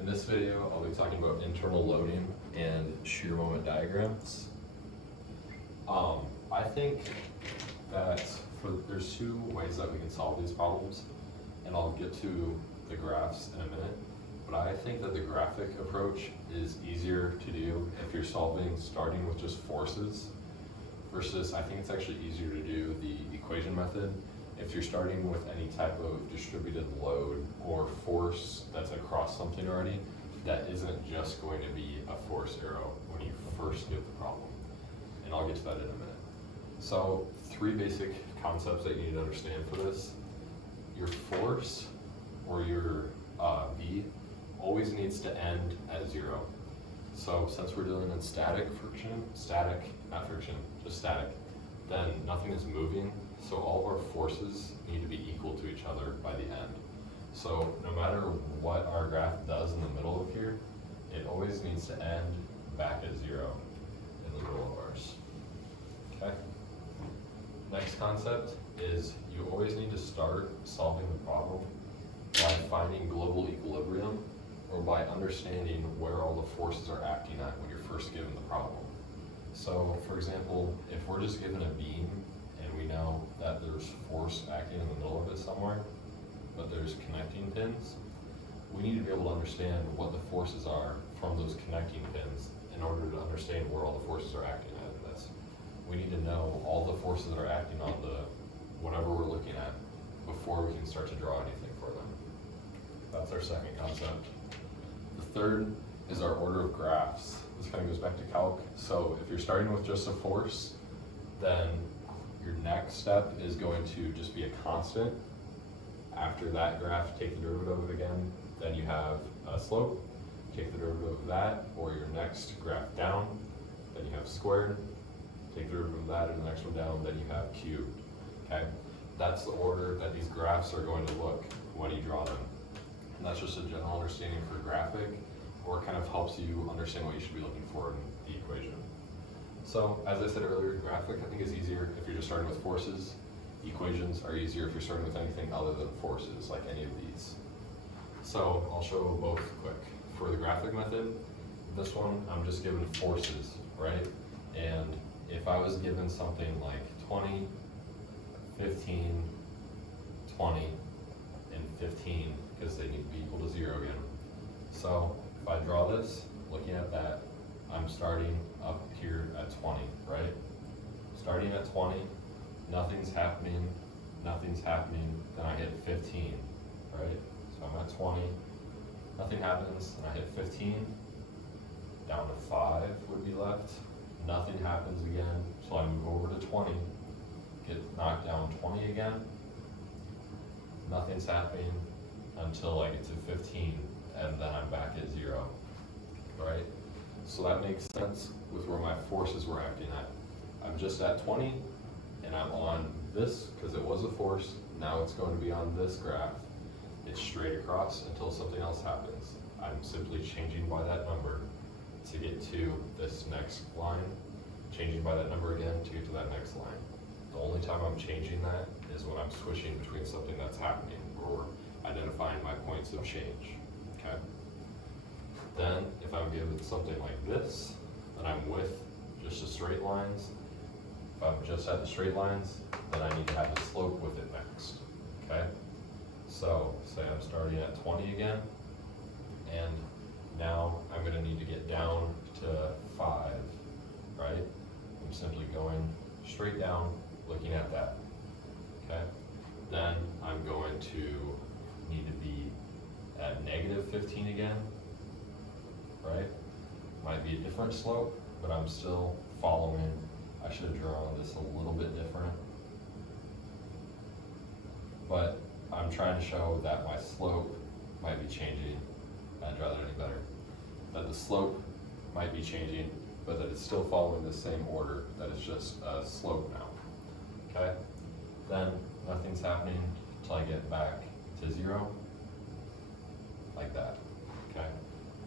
In this video, I'll be talking about internal loading and shear moment diagrams. I think that there's two ways that we can solve these problems, and I'll get to the graphs in a minute. But I think that the graphic approach is easier to do if you're starting with just forces, versus I think it's actually easier to do the equation method if you're starting with any type of distributed load or force that's across something already that isn't just going to be a force arrow when you first get the problem. And I'll get to that in a minute. So, three basic concepts that you need to understand for this. Your force, or your V, always needs to end at zero. So since we're dealing in static, not friction, just static, then nothing is moving, so all of our forces need to be equal to each other by the end. So no matter what our graph does in the middle of here, it always needs to end back at zero in the middle of ours. Okay? Next concept is you always need to start solving the problem by finding global equilibrium, or by understanding where all the forces are acting at when you're first given the problem. So, for example, if we're just given a beam and we know that there's force acting in the middle of it somewhere, but there's connecting pins, we need to be able to understand what the forces are from those connecting pins in order to understand where all the forces are acting at in this. We need to know all the forces that are acting on whatever we're looking at before we can start to draw anything for them. That's our second concept. The third is our order of graphs. This kind of goes back to calc. So if you're starting with just a force, then your next step is going to just be a constant. After that graph, take the derivative of it again. Then you have a slope. Take the derivative of that, or your next graph down. Then you have squared. Take the derivative of that, and the next one down. Then you have cubed. Okay? That's the order that these graphs are going to look when you draw them. And that's just a general understanding for graphic, or it kind of helps you understand what you should be looking for in the equation. So, as I said earlier, graphic I think is easier if you're just starting with forces. Equations are easier if you're starting with anything other than forces, like any of these. So, I'll show both quick. For the graphic method, this one I'm just given forces, right? And if I was given something like 20, 15, 20, and 15, because they need to be equal to zero again. So if I draw this, looking at that, I'm starting up here at 20, right? Starting at 20, nothing's happening, then I hit 15, right? So I'm at 20, nothing happens, and I hit 15, down to 5 would be left, nothing happens again, so I move over to 20, get knocked down 20 again, nothing's happening until I get to 15, and then I'm back at 0, right? So that makes sense with where my forces were acting at. I'm just at 20, and I'm on this, because it was a force, now it's going to be on this graph. It's straight across until something else happens. I'm simply changing by that number to get to this next line, changing by that number again to get to that next line. The only time I'm changing that is when I'm switching between something that's happening, or identifying my points of change, okay? Then, if I'm given something like this, and I'm with just the straight lines, if I'm just at the straight lines, then I need to have the slope with it next, okay? So, say I'm starting at 20 again, and now I'm gonna need to get down to 5, right? I'm simply going straight down, looking at that, okay? Then I'm going to need to be at negative 15 again, right? Might be a different slope, but I'm still following. I should have drawn this a little bit different, but I'm trying to show that my slope might be changing. I'd draw that any better. That the slope might be changing, but that it's still following the same order, that it's just a slope now, okay? Then nothing's happening until I get back to 0, like that, okay?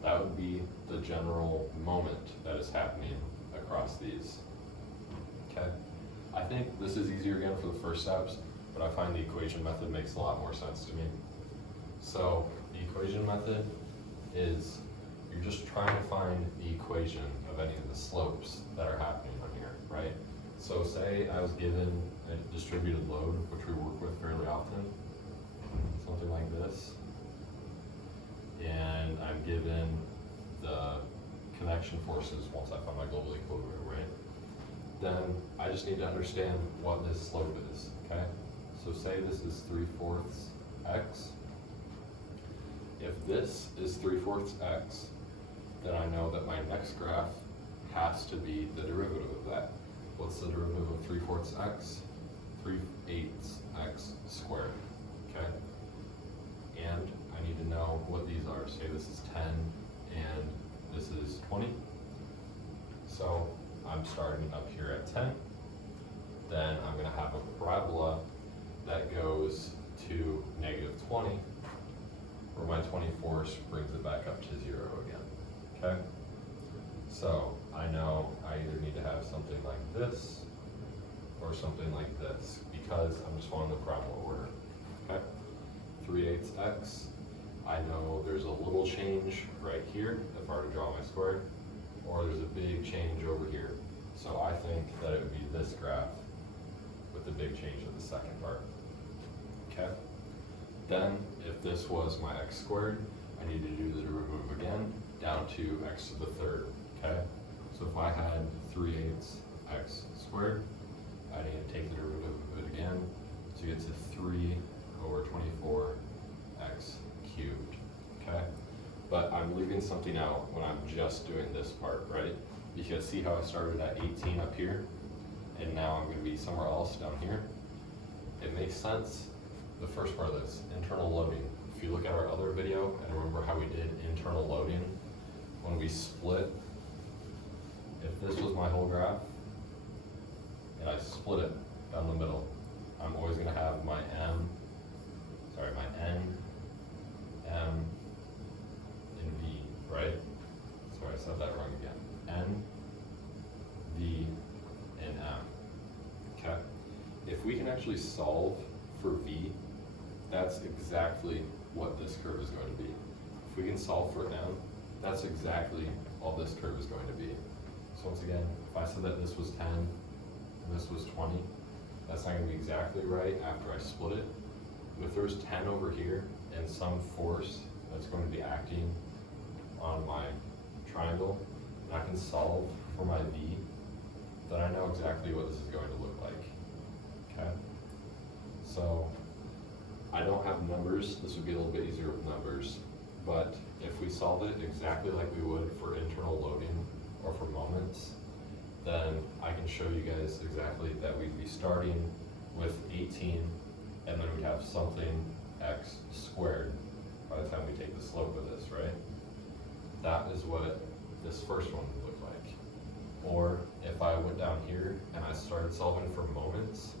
That would be the general moment that is happening across these, okay? I think this is easier again for the first steps, but I find the equation method makes a lot more sense to me. So the equation method is you're just trying to find the equation of any of the slopes that are happening on here, right? So say I was given a distributed load, which we work with fairly often, something like this, and I'm given the connection forces once I find my global equilibrium, right? Then I just need to understand what this slope is, okay? So say this is 3/4 x. If this is 3/4 x, then I know that my next graph has to be the derivative of that. What's the derivative of 3/4 x? 3/8 x squared, okay? And I need to know what these are. Say this is 10 and this is 20. So I'm starting up here at 10. Then I'm gonna have a parabola that goes to -20, where my 20 force brings it back up to 0 again, okay? So I know I either need to have something like this or something like this, because I'm just following the parabola order, okay? 3/8 x, I know there's a little change right here if I were to draw my square, or there's a big change over here. So I think that it would be this graph with the big change of the second part, okay? Then, if this was my x squared, I need to do the derivative again, down to x to the third, okay? So if I had 3/8 x squared, I need to take the derivative of it again to get to 3/24 x cubed, okay? But I'm leaving something out when I'm just doing this part, right? Because see how I started at 18 up here, and now I'm gonna be somewhere else down here? It makes sense. The first part of this, internal loading. If you look at our other video and remember how we did internal loading, when we split, if this was my whole graph, and I split it down the middle, I'm always gonna have my N, M, and V, right? Sorry, I said that wrong again. N, V, and M, okay? If we can actually solve for V, that's exactly what this curve is going to be. If we can solve for M, that's exactly all this curve is going to be. So once again, if I said that this was 10 and this was 20, that's not going to be exactly right after I split it. But if there's 10 over here and some force that's going to be acting on my triangle, and I can solve for my V, then I know exactly what this is going to look like, okay? So I don't have numbers, this would be a little bit easier with numbers, but if we solve it exactly like we would for internal loading or for moments, then I can show you guys exactly that we'd be starting with 18, and then we'd have something x squared by the time we take the slope of this, right? That is what this first one would look like. Or if I went down here and I started solving for moments,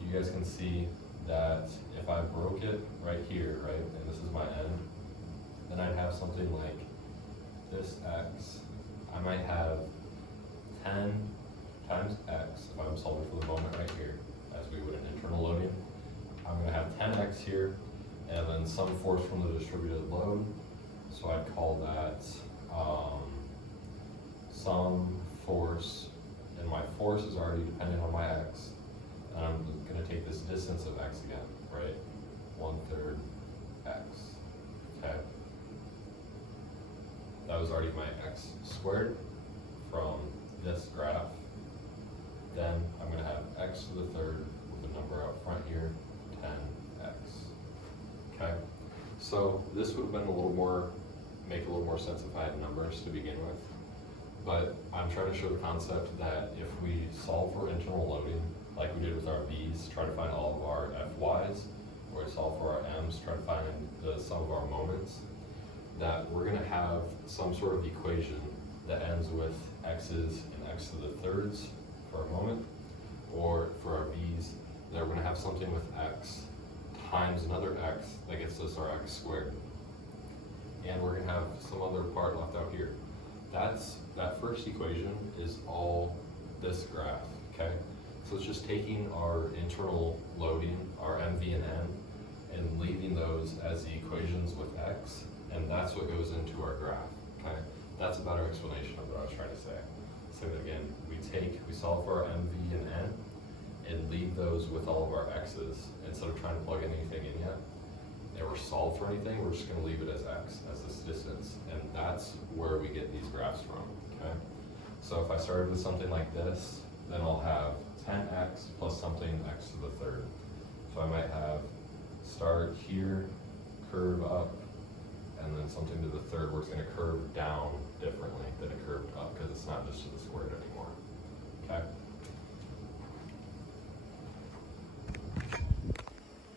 you guys can see that if I broke it right here, right, and this is my n, then I'd have something like this x. I might have 10 times x, if I'm solving for the moment right here, as we would in internal loading. I'm going to have 10x here, and then some force from the distributed load. So I'd call that some force, and my force is already dependent on my x. And I'm going to take this distance of x again, right? 1/3 x, okay? That was already my x squared from this graph. Then I'm going to have x to the third with a number out front here, 10x, okay? So this would have been make a little more sense if I had numbers to begin with. But I'm trying to show the concept that if we solve for internal loading, like we did with our V's, try to find all of our Fy's, or we solve for our M's, try to find the sum of our moments, that we're gonna have some sort of equation that ends with x's and x to the thirds for a moment, or for our V's, that we're gonna have something with x times another x that gets us our x squared. And we're gonna have some other part left out here. That first equation is all this graph, okay? So it's just taking our internal loading, our MV and N, and leaving those as the equations with x, and that that's what goes into our graph, okay? That's a better explanation of what I was trying to say. So again, we solve for our MV and N and leave those with all of our X's instead of trying to plug anything in yet. Or solve for anything, we're just gonna leave it as X, as this distance, and that's where we get these graphs from, okay? So if I started with something like this, then I'll have 10x plus something x to the third. So I might have start here, curve up, and then something to the third where it's gonna curve down differently than it curved up, because it's not just to the squared anymore, okay?